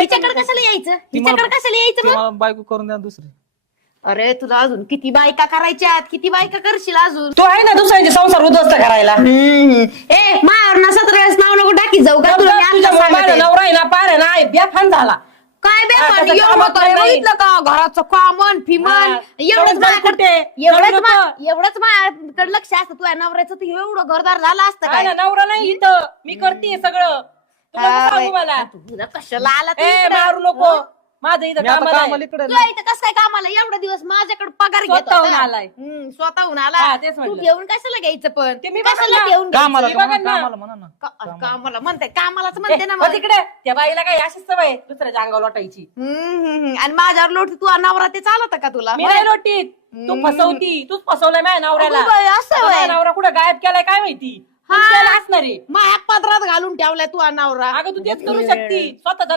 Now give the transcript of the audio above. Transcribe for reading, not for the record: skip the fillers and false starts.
हिच्याकडे कशाला यायचं हिच्याकडे कशाला यायचं मग मला बायको करून द्या दुसरी. अरे तुला अजून किती बायका करायच्यात किती बायका करशील अजून तू आहे ना दुसऱ्यांचे संसार उद्ध्वस्त करायला. ए मायावर ना 17 वेळेस नाव नको टाकी जाऊ का तुला मी आता तुझ्या सांगते. माझा नवरा आहे ना पार आहे ना बेफान झाला. काय बे हा, पाणी त्याचं एवढं कामात काय नाही. बघितलं का घराचं कामन फिमन हा. एवढंच कळून जाईल कुठे? एवढंच माझ्याकडे लक्ष असतं तुझ्या नवऱ्याचं तर एवढं घरदार झालं असतं हा काय ना, नवरा नाही इथं मी करते सगळं. तू नको सांगू मला. तुझं कशाला आला तू ए इकडं? मारू नको. माझं इथं मी आता कामाला आहे. कामाला इकडे तू इथं कसं काय कामाला एवढा दिवस माझ्याकडे पगार घेत स्वतःहून होता. आलाय. स्वतःहून आला हा, तेच तू म्हटलं. घेऊन कशाला घ्यायचं पण ते मी बघा कशाला ना. ठेवून कामाला घ्यायचं? बघा ना. कामाला म्हणा ना. कामाला म्हणते कामालाच म्हणते ना हो मग. तिकडे त्या बाईला काय अशीच सवय आहे, दुसऱ्याच्या अंगावर लोटायची. आणि माझ्यावर लोट तू नवरा ते चालत का तुला मी नाही लोटीत. तू फसवती तूच फसवलंय माझ्या नवऱ्याला. अगं बाई, असं आता होय. माझा नवरा कुठं गायब केलाय काय माहिती. हा. तूच केला असणार आहे. मग पदरात घालून ठेवलाय तू नवरा अगं तू तेच करू शकती स्वतःचा